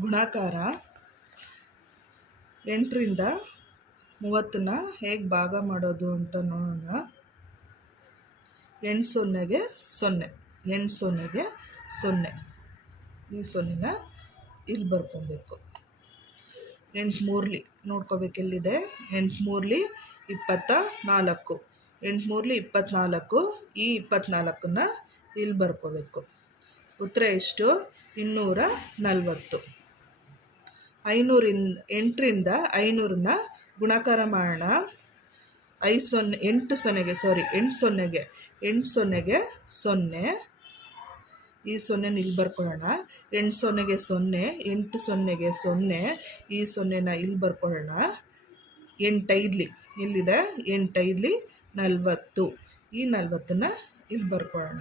ಗುಣಾಕಾರ ಎಂಟರಿಂದ ಮೂವತ್ತನ್ನ ಹೇಗೆ ಭಾಗ ಮಾಡೋದು ಅಂತ ನೋಡೋಣ. ಎಂಟು ಸೊನ್ನೆಗೆ ಸೊನ್ನೆ, ಎಂಟು ಸೊನ್ನೆಗೆ ಸೊನ್ನೆ. ಈ ಸೊನ್ನೆನ ಇಲ್ಲಿ ಬರ್ಕೊಬೇಕು. ಎಂಟು ಮೂರ್ಲಿ, ನೋಡ್ಕೋಬೇಕು ಎಲ್ಲಿದೆ? ಎಂಟು ಮೂರ್ಲಿ ಇಪ್ಪತ್ತ ನಾಲ್ಕು. ಎಂಟು ಮೂರ್ಲಿ ಇಪ್ಪತ್ತ್ನಾಲ್ಕು ಈ ಇಪ್ಪತ್ತ್ನಾಲ್ಕನ್ನ ಇಲ್ಲಿ ಬರ್ಕೋಬೇಕು. ಉತ್ತರ ಎಷ್ಟು? ಇನ್ನೂರ ನಲವತ್ತು. ಐನೂರಿಂದ ಎಂಟರಿಂದ ಐನೂರನ್ನ ಗುಣಾಕಾರ ಮಾಡೋಣ. ಐ ಸೊನ್ನೆ ಎಂಟು ಸೊನ್ನೆಗೆ ಸಾರಿ ಎಂಟು ಸೊನ್ನೆಗೆ ಎಂಟು ಸೊನ್ನೆಗೆ ಸೊನ್ನೆ. ಈ ಸೊನ್ನೆ ಇಲ್ಲಿ ಬರ್ಕೊಳ್ಳೋಣ. ಎಂಟು ಸೊನ್ನೆಗೆ ಸೊನ್ನೆ, ಎಂಟು ಸೊನ್ನೆಗೆ ಸೊನ್ನೆ, ಈ ಸೊನ್ನೆನ ಇಲ್ಲಿ ಬರ್ಕೊಳ್ಳೋಣ. ಎಂಟೈದ್ಲಿ, ಎಲ್ಲಿದೆ? ಎಂಟೈದ್ಲಿ ನಲವತ್ತು. ಈ ನಲ್ವತ್ತನ್ನು ಇಲ್ಲಿ ಬರ್ಕೊಳ್ಳೋಣ.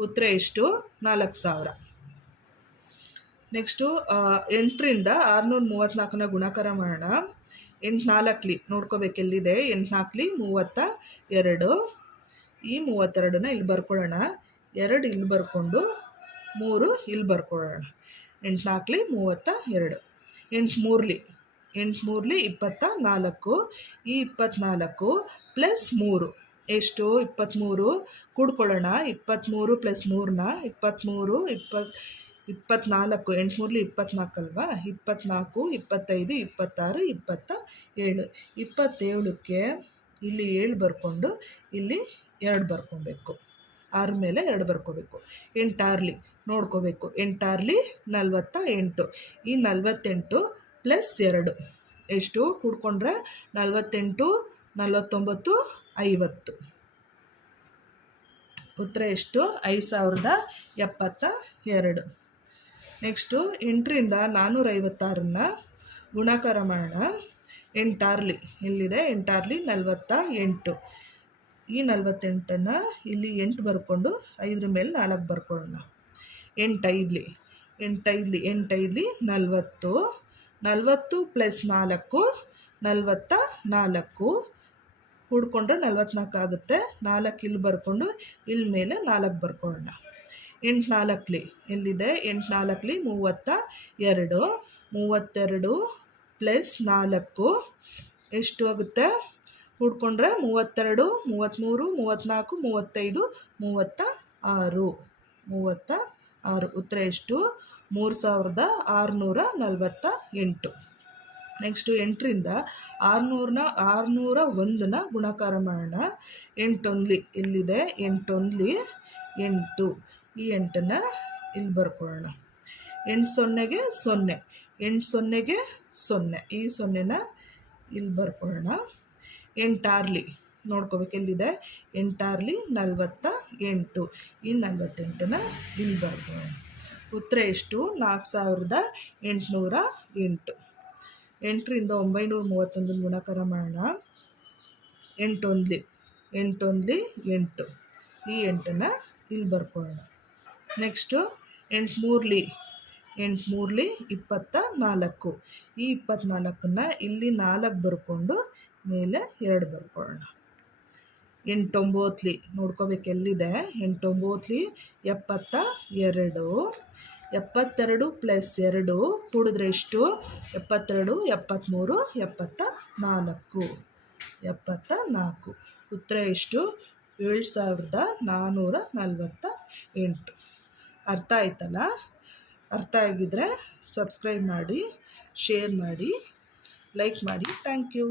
ಉತ್ತರ ಎಷ್ಟು? ನಾಲ್ಕು ಸಾವಿರ. ನೆಕ್ಸ್ಟು ಎಂಟರಿಂದ ಆರುನೂರ ಮೂವತ್ತ್ನಾಲ್ಕನ ಗುಣಾಕಾರ ಮಾಡೋಣ. ಎಂಟು ನಾಲ್ಕಲಿ ನೋಡ್ಕೋಬೇಕು ಎಲ್ಲಿದೆ? ಎಂಟು ನಾಲ್ಕಲಿ ಮೂವತ್ತ ಎರಡು. ಈ ಮೂವತ್ತೆರಡನ್ನ ಇಲ್ಲಿ ಬರ್ಕೊಳ್ಳೋಣ. ಎರಡು ಇಲ್ಲಿ ಬರ್ಕೊಂಡು, ಮೂರು ಇಲ್ಲಿ ಬರ್ಕೊಳ್ಳೋಣ. ಎಂಟು ನಾಲ್ಕಲಿ ಮೂವತ್ತ ಎರಡು. ಎಂಟು ಮೂರಲಿ ಎಂಟು ಮೂರಲಿ ಇಪ್ಪತ್ತ ನಾಲ್ಕು. ಈ ಇಪ್ಪತ್ತ್ನಾಲ್ಕು ಪ್ಲಸ್ ಮೂರು, ಎಷ್ಟು? ಇಪ್ಪತ್ತ್ಮೂರು ಕೂಡ್ಕೊಳ್ಳೋಣ. ಇಪ್ಪತ್ತ್ಮೂರು ಪ್ಲಸ್ ಮೂರನ್ನ ಇಪ್ಪತ್ತ್ಮೂರು ಇಪ್ಪತ್ತು ಇಪ್ಪತ್ತ್ನಾಲ್ಕು ಎಂಟುಮೂರಲಿ ಇಪ್ಪತ್ತ್ನಾಲ್ಕು ಅಲ್ವಾ ಇಪ್ಪತ್ತ್ನಾಲ್ಕು ಇಪ್ಪತ್ತೈದು, ಇಪ್ಪತ್ತಾರು, ಇಪ್ಪತ್ತ ಏಳು. ಇಪ್ಪತ್ತೇಳಕ್ಕೆ ಇಲ್ಲಿ ಏಳು ಬರ್ಕೊಂಡು, ಇಲ್ಲಿ ಎರಡು ಬರ್ಕೊಬೇಕು. ಆರ ಮೇಲೆ ಎರಡು ಬರ್ಕೋಬೇಕು. ಎಂಟಾರ್ಲಿ ನೋಡ್ಕೋಬೇಕು. ಎಂಟಾರ್ಲಿ ನಲ್ವತ್ತ ಎಂಟು. ಈ ನಲ್ವತ್ತೆಂಟು ಪ್ಲಸ್ ಎರಡು. ಎಷ್ಟು? ಕೂಡ್ಕೊಂಡ್ರೆ ನಲ್ವತ್ತೆಂಟು, ನಲ್ವತ್ತೊಂಬತ್ತು, ಐವತ್ತು. ಉತ್ತರ ಎಷ್ಟು? ಐದು ಸಾವಿರದ ಎಪ್ಪತ್ತ ಎರಡು. ನೆಕ್ಸ್ಟು ಎಂಟರಿಂದ ನಾನ್ನೂರೈವತ್ತಾರನ್ನ ಗುಣಾಕಾರ ಮಾಡೋಣ ಎಂಟಾರ್ಲಿ. ಎಲ್ಲಿದೆ ಎಂಟಾರ್ಲಿ ನಲವತ್ತ ಎಂಟು ಈ ನಲವತ್ತೆಂಟನ್ನು ಇಲ್ಲಿ ಎಂಟು ಬರ್ಕೊಂಡು ಐದರ ಮೇಲೆ ನಾಲ್ಕು ಬರ್ಕೊಳ್ಳೋಣ. ಎಂಟೈದ್ಲಿ. ಎಂಟೈದ್ಲಿ ಎಂಟೈದ್ಲಿ ನಲ್ವತ್ತು. ನಲವತ್ತು ಪ್ಲಸ್ ನಾಲ್ಕು, ನಲವತ್ತ ನಾಲ್ಕು. ಕೂಡ್ಕೊಂಡ್ರೆ ನಲ್ವತ್ನಾಲ್ಕು ಆಗುತ್ತೆ. ನಾಲ್ಕು ಇಲ್ಲಿ ಬರ್ಕೊಂಡು, ಇಲ್ಲಿ ಮೇಲೆ ನಾಲ್ಕು ಬರ್ಕೊಳ್ಳೋಣ. ಎಂಟು ನಾಲ್ಕಲಿ ಎಲ್ಲಿದೆ? ಎಂಟು ನಾಲ್ಕಲಿ ಮೂವತ್ತ ಎರಡು. ಮೂವತ್ತೆರಡು ಪ್ಲಸ್ ನಾಲ್ಕು. ಎಷ್ಟು ಆಗುತ್ತೆ? ಕೂಡ್ಕೊಂಡ್ರೆ ಮೂವತ್ತೆರಡು, ಮೂವತ್ತ್ಮೂರು, ಮೂವತ್ತ್ನಾಲ್ಕು, ಮೂವತ್ತೈದು, ಮೂವತ್ತ ಆರು. ಮೂವತ್ತ ಆರು. ಉತ್ತರ ಎಷ್ಟು? ಮೂರು ಸಾವಿರದ ಆರುನೂರ ನಲವತ್ತ ಎಂಟು. ನೆಕ್ಸ್ಟು ಎಂಟರಿಂದ ಆರುನೂರನ್ನ ಆರುನೂರ ಒಂದನ್ನ ಗುಣಕಾರ ಮಾಡೋಣ. ಎಂಟೊಂದ್ಲಿ. ಎಲ್ಲಿದೆ? ಎಂಟೊಂದ್ಲಿ ಎಂಟು. ಈ ಎಂಟನ್ನು ಇಲ್ಲಿ ಬರ್ಕೊಳ್ಳೋಣ. ಎಂಟು ಸೊನ್ನೆಗೆ ಸೊನ್ನೆ. ಎಂಟು ಸೊನ್ನೆಗೆ ಸೊನ್ನೆ. ಈ ಸೊನ್ನೆನ ಇಲ್ಲಿ ಬರ್ಕೊಳ್ಳೋಣ. ಎಂಟಾರ್ಲಿ. ನೋಡ್ಕೋಬೇಕು ಎಲ್ಲಿದೆ? ಎಂಟಾರ್ಲಿ ನಲವತ್ತ ಎಂಟು. ಈ ನಲವತ್ತೆಂಟನ್ನ ಇಲ್ಲಿ ಬರ್ಕೊಳ್ಳೋಣ. ಉತ್ತರ ಎಷ್ಟು? ನಾಲ್ಕು ಸಾವಿರದ ಎಂಟುನೂರ ಎಂಟು. ಎಂಟರಿಂದ ಒಂಬೈನೂರ ಮೂವತ್ತೊಂದನ್ನು ಗುಣಾಕಾರ ಮಾಡೋಣ. ಎಂಟೊಂದ್ಲಿ. ಎಂಟೊಂದ್ಲಿ ಎಂಟು. ಈ ಎಂಟನ್ನು ಇಲ್ಲಿ ಬರ್ಕೊಳ್ಳೋಣ. ನೆಕ್ಸ್ಟು ಎಂಟುಮೂರ್ಲಿ ಎಂಟುಮೂರ್ಲಿ ಎಂಟು ಮೂರ್ಲಿ, ಇಪ್ಪತ್ತ ನಾಲ್ಕು. ಈ ಇಪ್ಪತ್ತ್ನಾಲ್ಕನ್ನು ಇಲ್ಲಿ ನಾಲ್ಕು ಬರ್ಕೊಂಡು ಮೇಲೆ ಎರಡು ಬರ್ಕೊಳ್ಳೋಣ. ಎಂಟೊಂಬತ್ಲಿ, ನೋಡ್ಕೋಬೇಕು ಎಲ್ಲಿದೆ? ಎಂಟೊಂಬತ್ಲಿ, ಎಪ್ಪತ್ತ ಎರಡು. ಎಪ್ಪತ್ತೆರಡು ಪ್ಲಸ್ ಎರಡು ಕೂಡಿದ್ರೆ ಎಷ್ಟು? ಎಪ್ಪತ್ತೆರಡು, ಎಪ್ಪತ್ತ್ಮೂರು, ಎಪ್ಪತ್ತ ನಾಲ್ಕು. ಎಪ್ಪತ್ತ ನಾಲ್ಕು. ಉತ್ತರ ಎಷ್ಟು? ಏಳು ಸಾವಿರದ ನಾನ್ನೂರ ನಲವತ್ತ ಎಂಟು. ಅರ್ಥ ಆಯ್ತಲ್ಲ? ಅರ್ಥ ಆಗಿದ್ರೆ ಸಬ್ಸ್ಕ್ರೈಬ್ ಮಾಡಿ ಶೇರ್ ಮಾಡಿ ಲೈಕ್ ಮಾಡಿ. Thank you